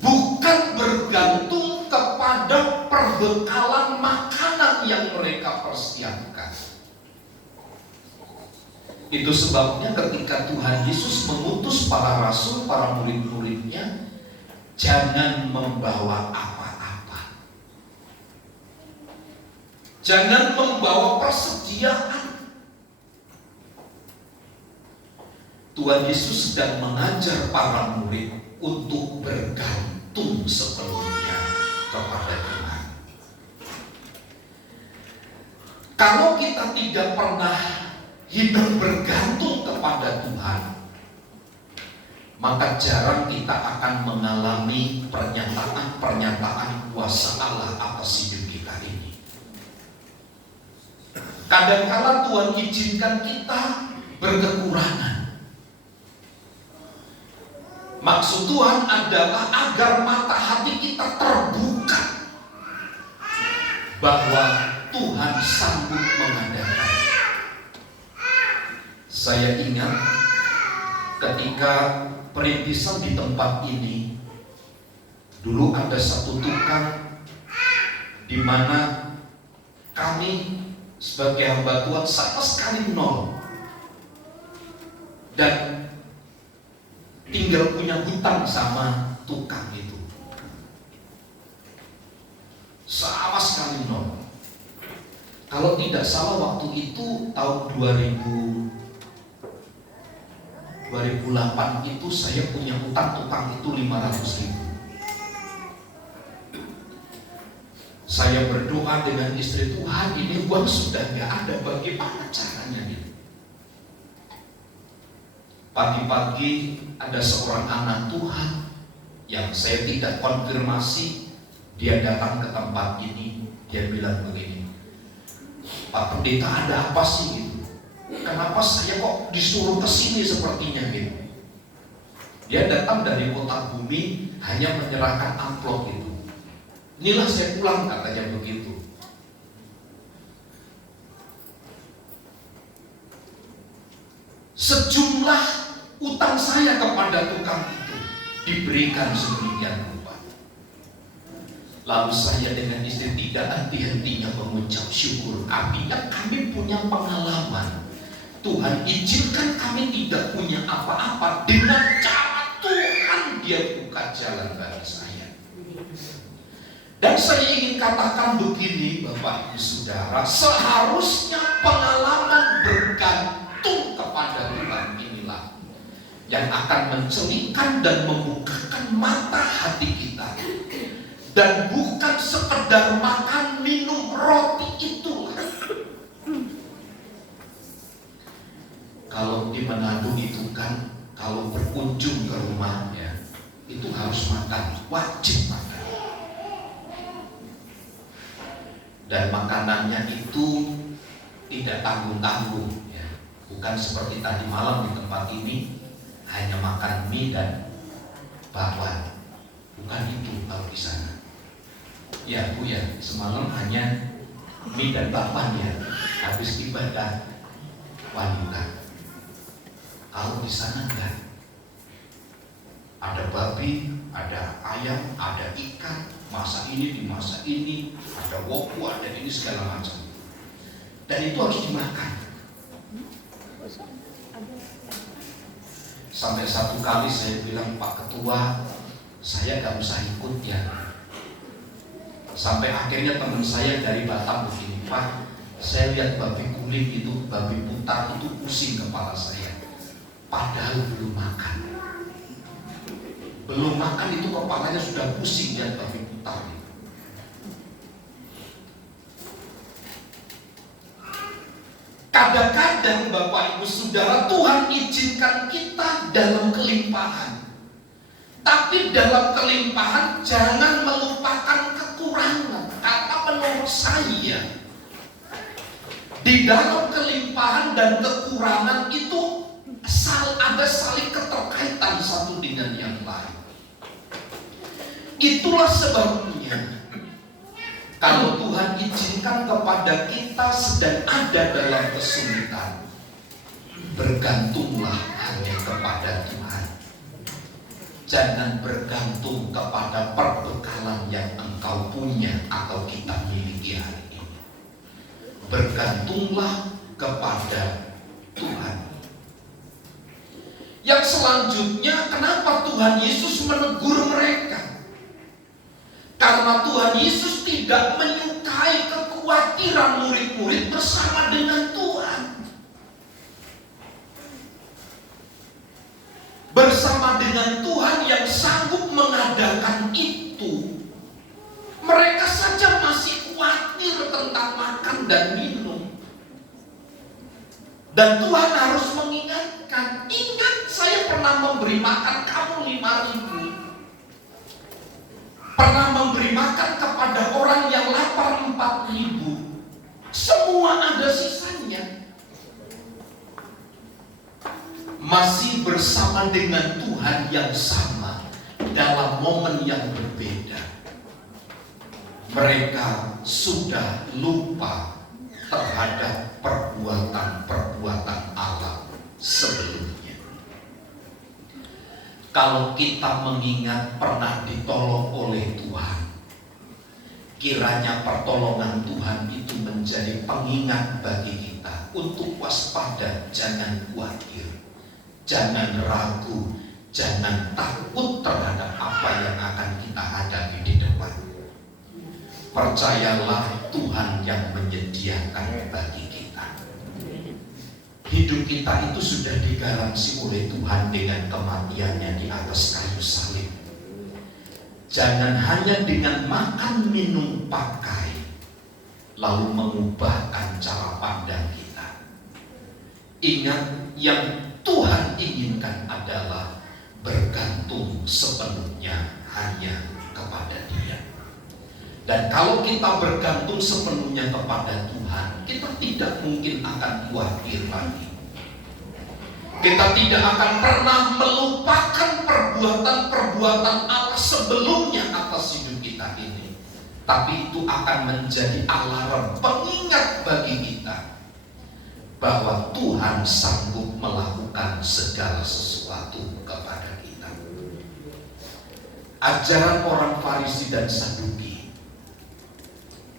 bukan bergantung kepada perbekalan makanan yang mereka persiapkan. Itu sebabnya ketika Tuhan Yesus mengutus para rasul, para murid-muridnya, jangan membawa apa-apa, jangan membawa persediaan. Tuhan Yesus sedang mengajar para murid untuk bergantung sepenuhnya kepada Tuhan. Kalau kita tidak pernah hidup bergantung kepada Tuhan, maka jarang kita akan mengalami pernyataan kuasa Allah atas hidup kita ini. Kadang-kala Tuhan izinkan kita berkekurangan. Maksud Tuhan adalah agar mata hati kita terbuka bahwa Tuhan sanggup mengadakan. Saya ingat ketika perintisan di tempat ini, dulu ada satu tukang di mana kami sebagai hamba Tuhan sama sekali nol, dan tinggal punya hutang sama tukang itu, sama sekali nol. Kalau tidak salah waktu itu tahun 2012 2008 itu saya punya utang itu 500.000. Saya berdoa dengan istri, Tuhan ini uang sudah gak ada, bagaimana caranya gitu. Pagi-pagi ada seorang anak Tuhan yang saya tidak konfirmasi, dia datang ke tempat ini, dia bilang begini, Pak Pendeta, ada apa sih gitu? Kenapa saya kok disuruh ke sini sepertinya gitu? Dia datang dari kota Bumi hanya menyerahkan amplop gitu. Inilah saya pulang, katanya begitu. Sejumlah utang saya kepada tukang itu diberikan sedemikian rupa. Lalu saya dengan istri tidak henti-hentinya mengucap syukur. Artinya kami punya pengalaman. Tuhan izinkan kami tidak punya apa-apa, dengan cara Tuhan dia buka jalan bagi saya. Dan saya ingin katakan begini, Bapak Ibu Saudara, seharusnya pengalaman bergantung kepada Tuhan inilah yang akan mencelingkan dan membukakan mata hati kita, dan bukan sekedar makan minum roti itu. Kalau di Manado itu kan, kalau berkunjung ke rumahnya itu harus makan, wajib makan. Dan makanannya itu tidak tanggung-tanggung ya. Bukan seperti tadi malam di tempat ini hanya makan mie dan bakwan. Bukan itu kalau di sana. Ya Bu ya, semalam hanya mie dan bakwan ya, habis ibadah wanita. Kalau di sana enggak. Ada babi, ada ayam, ada ikan, masa ini di masa ini, ada woku, ada ini segala macam. Dan itu harus dimakan. Sampai satu kali saya bilang, Pak Ketua, saya gak usah ikut ya. Sampai akhirnya teman saya dari Batam begini, Pak, saya lihat babi kulit itu, babi putar itu pusing kepala saya. Padahal belum makan. Belum makan itu kepalanya sudah pusing lihat babi putar. Kadang-kadang Bapak Ibu Saudara, Tuhan izinkan kita dalam kelimpahan. Tapi dalam kelimpahan jangan melupakan kekurangan. Karena menurut saya, di dalam kelimpahan dan kekurangan itu ada saling keterkaitan satu dengan yang lain. Itulah sebabnya kalau Tuhan izinkan kepada kita sedang ada dalam kesulitan, bergantunglah hanya kepada Tuhan. Jangan bergantung kepada perbekalan yang engkau punya atau kita miliki hari ini. Bergantunglah kepada Tuhan. Yang selanjutnya, kenapa Tuhan Yesus menegur mereka? Karena Tuhan Yesus tidak menyukai kekhawatiran murid-murid bersama dengan Tuhan. Bersama dengan Tuhan yang sanggup mengadakan itu, mereka saja masih khawatir tentang makan dan minum. Dan Tuhan harus mengingatkan, ingat saya pernah memberi makan kamu 5.000. Pernah memberi makan kepada orang yang lapar 4.000. Semua ada sisanya. Masih bersama dengan Tuhan yang sama dalam momen yang berbeda. Mereka sudah lupa terhadap perbuatan-perbuatan Allah sebelumnya. Kalau kita mengingat pernah ditolong oleh Tuhan, kiranya pertolongan Tuhan itu menjadi pengingat bagi kita untuk waspada, jangan khawatir, jangan ragu, jangan takut terhadap apa yang akan kita hadapi di depan. Percayalah Tuhan yang menyediakan bagi kita. hidup kita itu sudah digaransi oleh Tuhan dengan kematiannya di atas kayu salib. Jangan hanya dengan makan, minum, pakai lalu mengubahkan cara pandang kita. Ingat, yang Tuhan inginkan adalah bergantung sepenuhnya hanya kepada Dia. Dan kalau kita bergantung sepenuhnya kepada Tuhan, kita tidak mungkin akan khawatir lagi. Kita tidak akan pernah melupakan perbuatan-perbuatan Allah sebelumnya atas hidup kita ini. Tapi itu akan menjadi alarm, pengingat bagi kita bahwa Tuhan sanggup melakukan segala sesuatu kepada kita. Ajaran orang Farisi dan Saduki,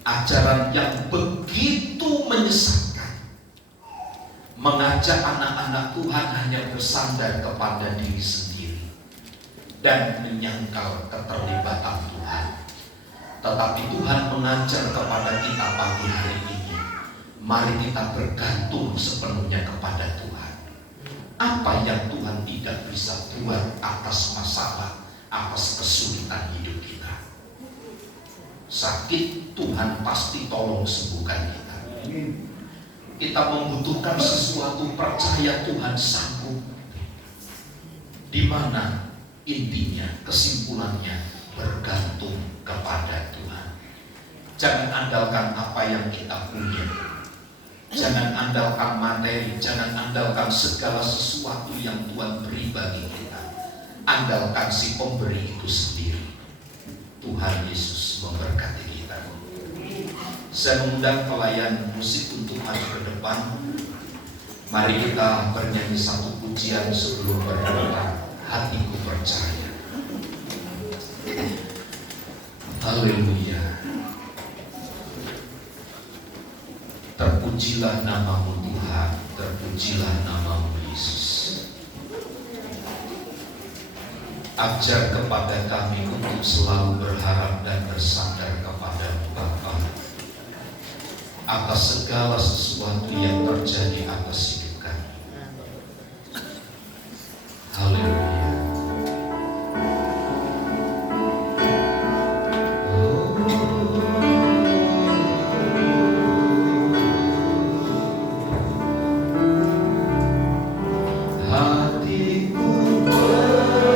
ajaran yang begitu menyesatkan, mengajak anak-anak Tuhan hanya bersandar kepada diri sendiri dan menyangkal keterlibatan Tuhan. Tetapi Tuhan mengajar kepada kita pagi hari ini, mari kita bergantung sepenuhnya kepada Tuhan. Apa yang Tuhan tidak bisa buat atas masalah, atas kesulitan hidup kita? Sakit, Tuhan pasti tolong sembuhkan kita. Kita membutuhkan sesuatu, percaya Tuhan sanggup. Di mana intinya, kesimpulannya, bergantung kepada Tuhan. Jangan andalkan apa yang kita punya. Jangan andalkan materi, jangan andalkan segala sesuatu yang Tuhan beri bagi kita. Andalkan si pemberi itu sendiri. Tuhan Yesus memberkati kita. Saya mengundang pelayan musik untuk maju ke depan. Mari kita bernyanyi satu pujian sebelum berdoa. Hatiku percaya. Haleluya. Terpujilah namamu Tuhan, terpujilah namamu Yesus. Ajar kepada kami untuk selalu berharap dan bersandar kepada-Mu Bapa atas segala sesuatu yang terjadi atas hidup kami. Haleluya. Hatiku percaya.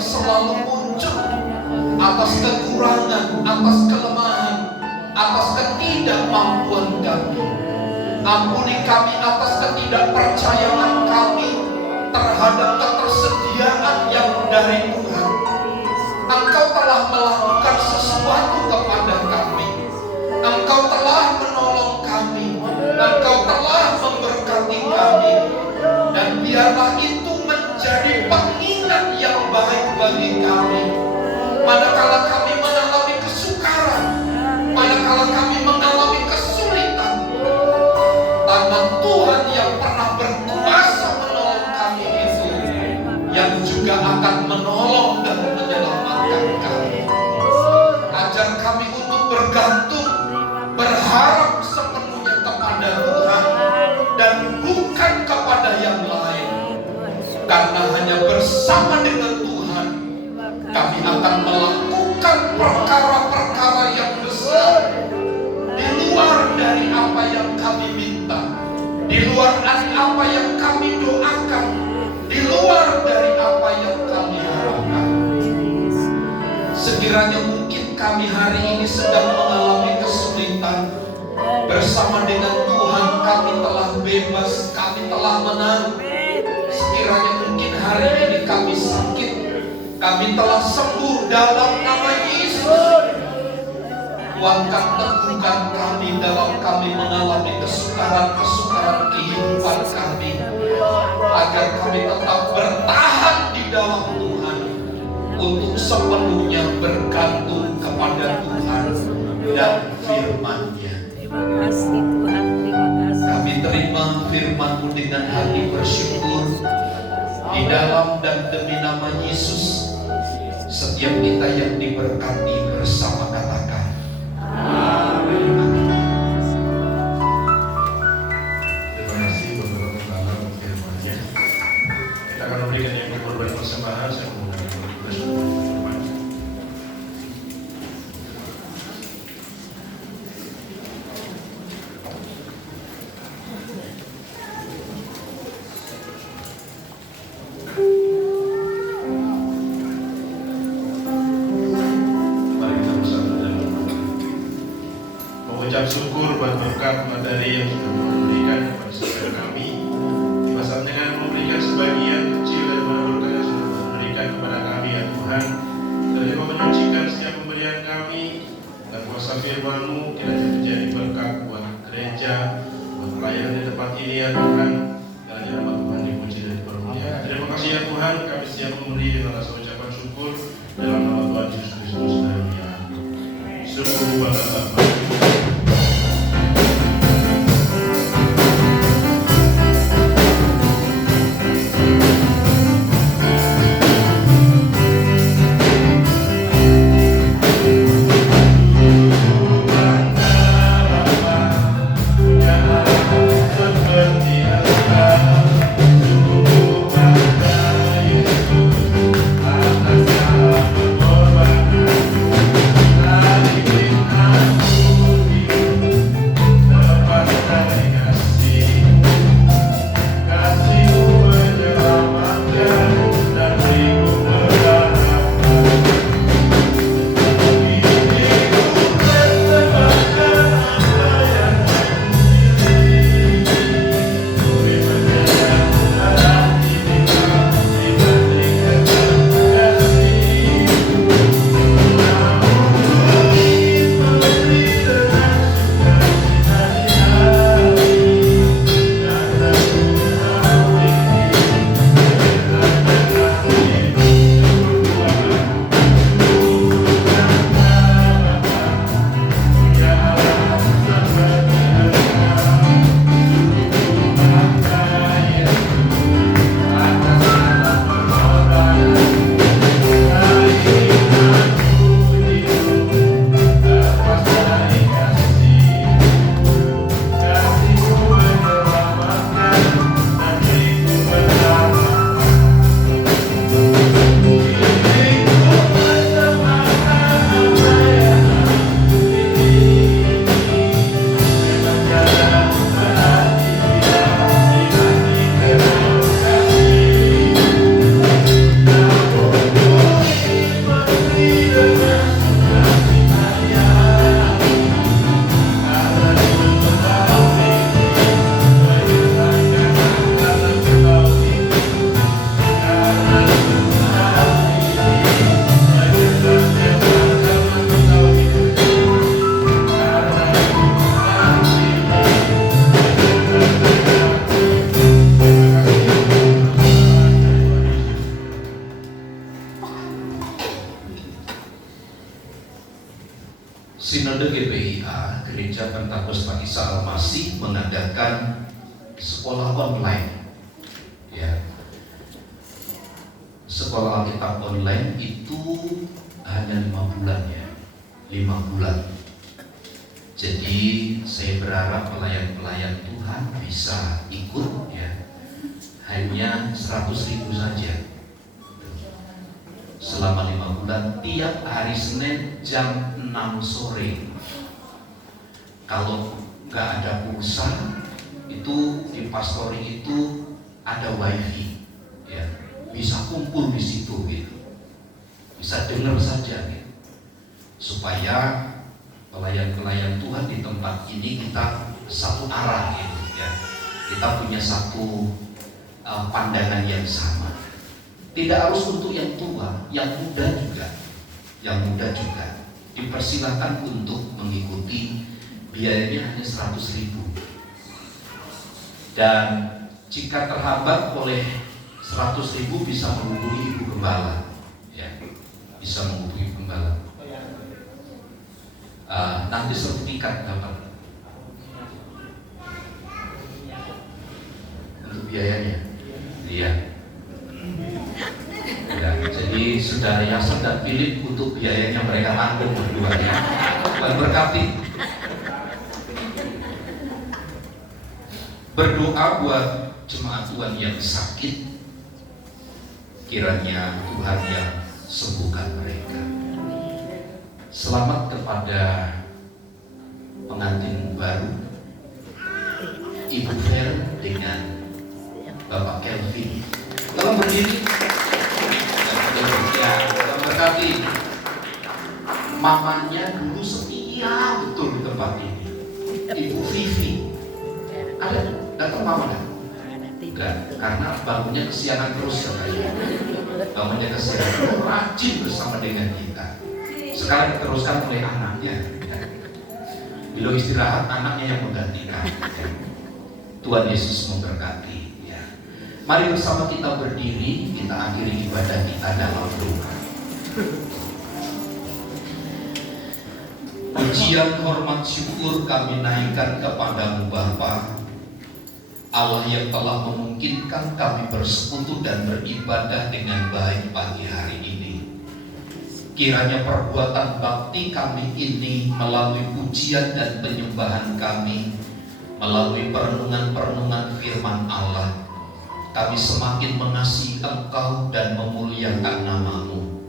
yang selalu muncul atas kekurangan, atas kelemahan, atas ketidakmampuan kami. Ampuni kami atas ketidakpercayaan kami terhadap ketersediaan yang dari Tuhan. Engkau telah melakukan sesuatu kepada kami. Engkau telah menolong kami. Engkau telah memberkati kami. Dan biarlah itu menjadi pengingat yang baik bagi kami. Manakala kami mengalami kesukaran, manakala kami mengalami kesulitan, tangan Tuhan yang pernah berkuasa menolong kami itu, yang juga akan menolong dan menyelamatkan kami. Ajar kami untuk bergantung, berharap sepenuhnya kepada Tuhan dan bukan kepada yang lain. Karena hanya bersama dengan Tuhan kami akan melakukan perkara-perkara yang besar di luar dari apa yang kami minta, di luar dari apa yang kami doakan, di luar dari apa yang kami harapkan. Sekiranya mungkin kami hari ini sedang mengalami kesulitan, bersama dengan Tuhan kami telah bebas, kami telah menang. Sekiranya mungkin hari ini kami sakit, kami telah sembuh dalam nama Yesus. Kuatkan teguhkan kami dalam kami mengalami kesukaran-kesukaran kehidupan kami, agar kami tetap bertahan di dalam Tuhan untuk sepenuhnya bergantung kepada Tuhan dan firman-Nya. Terima kasih Tuhan, terima kasih. Kami terima firman-Mu dengan hati bersyukur. Di dalam dan demi nama Yesus, setiap kita yang diberkati bersama katakan amin. Terima kasih Bapak dalam firman-Nya. Kita akan memberikan yang berkorban persembahan. Saya menggunakan bertugas untuk berkorban. Mari kita bersatu dan berdoa. Mengucap syukur buat berkat materi yang sudah Tuhan berikan kepada saudara kami. Tiba saatnya kami memberikan sebagian kecil daripada berkat yang sudah Tuhan berikan kepada kami ya Tuhan. Dan Engkau menyucikan setiap pemberian kami dan kuasa firman-Mu kiranya menjadi berkat buat gereja, buat pelayanan di tempat ini ya Tuhan. Dan hanya nama Tuhan dipuji dan dipermuliakan. Terima kasih ya Tuhan, kami siap memberi dengan rasa ucapan syukur dalam nama Tuhan Yesus Kristus. Syukur kepada Bapa. Atas segala pengorbanan, hari Sinode GPIA, Gereja Pentakosta Isa Al-Masih, mengadakan sekolah online. Ya, sekolah Alkitab online itu hanya 5 bulan ya, 5 bulan. Jadi saya berharap pelayan-pelayan Tuhan bisa ikut ya, hanya 100.000 saja. Selama 5 bulan, tiap hari Senin jam 6 sore. Kalau nggak ada pulsa, itu di pastori itu ada wifi, ya, bisa kumpul di situ gitu, bisa dengar saja gitu, supaya pelayan-pelayan Tuhan di tempat ini kita satu arah gitu, ya, kita punya satu pandangan yang sama. Tidak harus untuk yang tua, yang muda juga dipersilakan untuk mengikuti. Biayanya hanya 100.000. Dan jika terhambat oleh 100.000 bisa menghubungi Ibu Gembala, ya, bisa menghubungi Gembala. Nanti sertifikat dapat untuk biayanya, iya. Ya, jadi Saudara Yasin dan Philip untuk biayanya mereka tanggung berdua ya. Tuhan berkati. Berdoa buat jemaat Tuhan yang sakit, kiranya Tuhan yang sembuhkan mereka. Selamat kepada pengantin baru Ibu Fer dengan Bapak Kelvin. Kalau berdiri, ya, Tuhan berkati. Mamanya dulu setia betul di tempat ini, Ibu Vivi. Ada datang mama kan? Enggak, karena bangunnya kesiangan terus katanya. Bangunnya kesiangan, rajin bersama dengan kita. Sekarang diteruskan oleh anaknya. Bila istirahat, anaknya yang menggantikan. Tuhan Yesus memberkati. Mari bersama kita berdiri, kita akhiri ibadah kita dalam doa. Pujian, hormat, syukur kami naikkan kepadamu Bapa, Allah yang telah memungkinkan kami bersekutu dan beribadah dengan baik pagi hari ini. Kiranya perbuatan bakti kami ini melalui pujian dan penyembahan kami, melalui perenungan-perenungan firman Allah, kami semakin mengasihi Engkau dan memuliakan nama-Mu.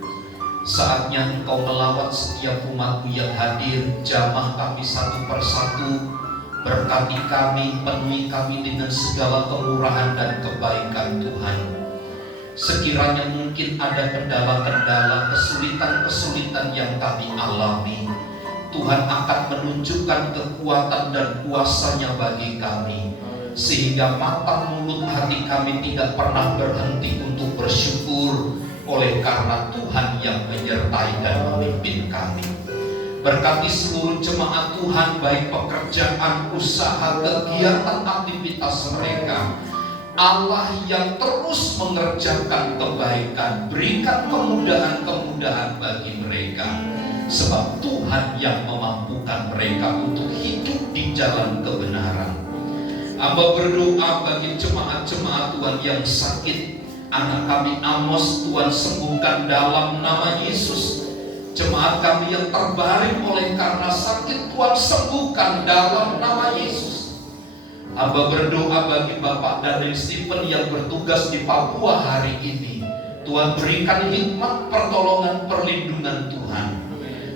Saatnya Engkau melawat setiap umat-Mu yang hadir, jamah kami satu persatu. Berkati kami, penuhi kami dengan segala kemurahan dan kebaikan Tuhan. Sekiranya mungkin ada kendala-kendala, kesulitan-kesulitan yang kami alami, Tuhan akan menunjukkan kekuatan dan kuasa-Nya bagi kami, sehingga mata, mulut, hati kami tidak pernah berhenti untuk bersyukur oleh karena Tuhan yang menyertai dan memimpin kami. Berkati seluruh jemaat Tuhan, baik pekerjaan, usaha, kegiatan, aktivitas mereka. Allah yang terus mengerjakan kebaikan, berikan kemudahan-kemudahan bagi mereka, sebab Tuhan yang memampukan mereka untuk hidup di jalan kebenaran. Hamba berdoa bagi jemaat-jemaat Tuhan yang sakit. Anak kami Amos, Tuhan sembuhkan dalam nama Yesus. Jemaat kami yang terbaring oleh karena sakit, Tuhan sembuhkan dalam nama Yesus. Hamba berdoa bagi Bapak Daniel Stephen yang bertugas di Papua hari ini. Tuhan berikan hikmat, pertolongan, perlindungan Tuhan,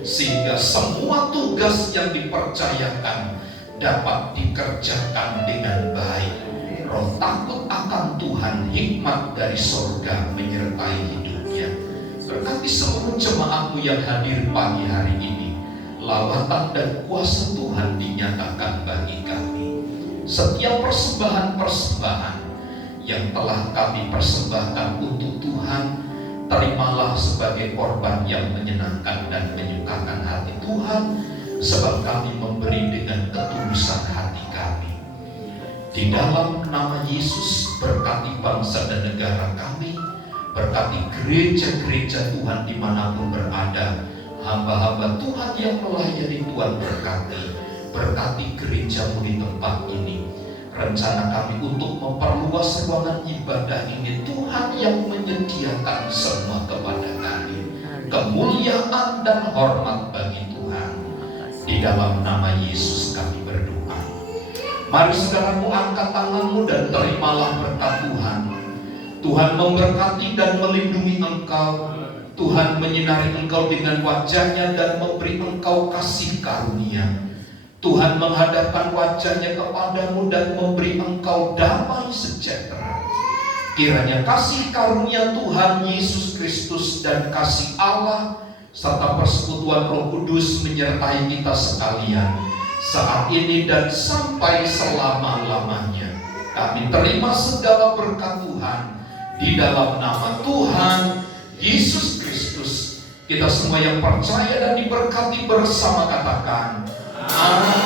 sehingga semua tugas yang dipercayakan dapat dikerjakan dengan baik. Roh takut akan Tuhan, hikmat dari sorga menyertai hidupnya. Berkati seluruh jemaat-Mu yang hadir pagi hari ini. Lawatan dan kuasa Tuhan dinyatakan bagi kami. Setiap persembahan-persembahan yang telah kami persembahkan untuk Tuhan, terimalah sebagai korban yang menyenangkan dan menyukakan hati Tuhan, sebab kami memberi dengan ketulusan hati kami. Di dalam nama Yesus, berkati bangsa dan negara kami, berkati gereja-gereja Tuhan dimanapun berada. hamba-hamba Tuhan yang melayani Tuhan berkati gerejamu di tempat ini. Rencana kami untuk memperluas ruangan ibadah ini, Tuhan yang menyediakan semua kepada kami. Kemuliaan dan hormat bagi Tuhan. Di dalam nama Yesus kami berdoa. Mari saudaraku, angkat tanganmu dan terimalah berkat Tuhan. Tuhan memberkati dan melindungi engkau. Tuhan menyinari engkau dengan wajah-Nya dan memberi engkau kasih karunia. Tuhan menghadapkan wajah-Nya kepadamu dan memberi engkau damai sejahtera. Kiranya kasih karunia Tuhan Yesus Kristus dan kasih Allah serta persekutuan Roh Kudus menyertai kita sekalian saat ini dan sampai selama-lamanya. Kami terima segala berkat Tuhan di dalam nama Tuhan Yesus Kristus. Kita semua yang percaya dan diberkati bersama katakan amin.